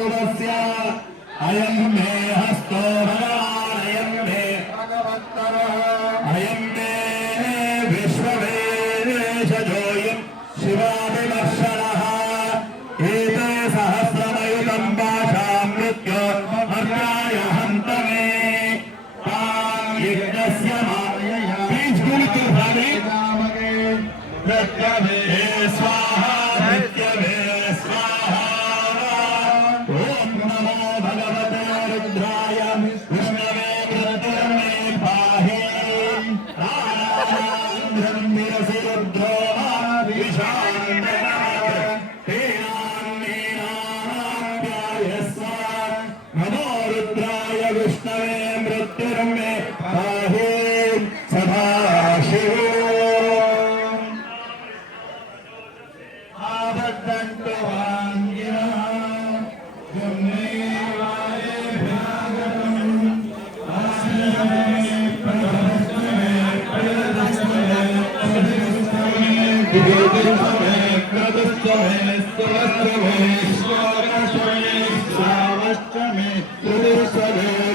भगवत्पुरस्य अयं मे हस्तो भगवानयं मे भगवत्तरः अयं मे विश्ववेशजोऽयं शिवादिदर्शनः एते सहस्रमयुतं भाषां मृत्यो मर्याय हन्त मे यज्ञस्य मायया बीजगुरुतुभावे प्रत्यवे स्वाहा नित्यवे स्वाहा ओम नमो भगवते रुद्राय विष्णवे कृतमे पाहि रामान्द्रं निरसि रुद्रो विशान्तनाय तेनान्नेनाप्यायस्व नमो रुद्राय विष्णवे मृत्युर्मे पाहि सदा शिवो आबद्धन्तो वाङ्गिनः गुम्मेवाये भ्यागतम् आश्रमे प्रदस्तमे प्रदस्तमे प्रदस्तमे विजयदस्तमे प्रदस्तमे सहस्रमे स्वावस्तमे स्वावस्तमे प्रदस्तमे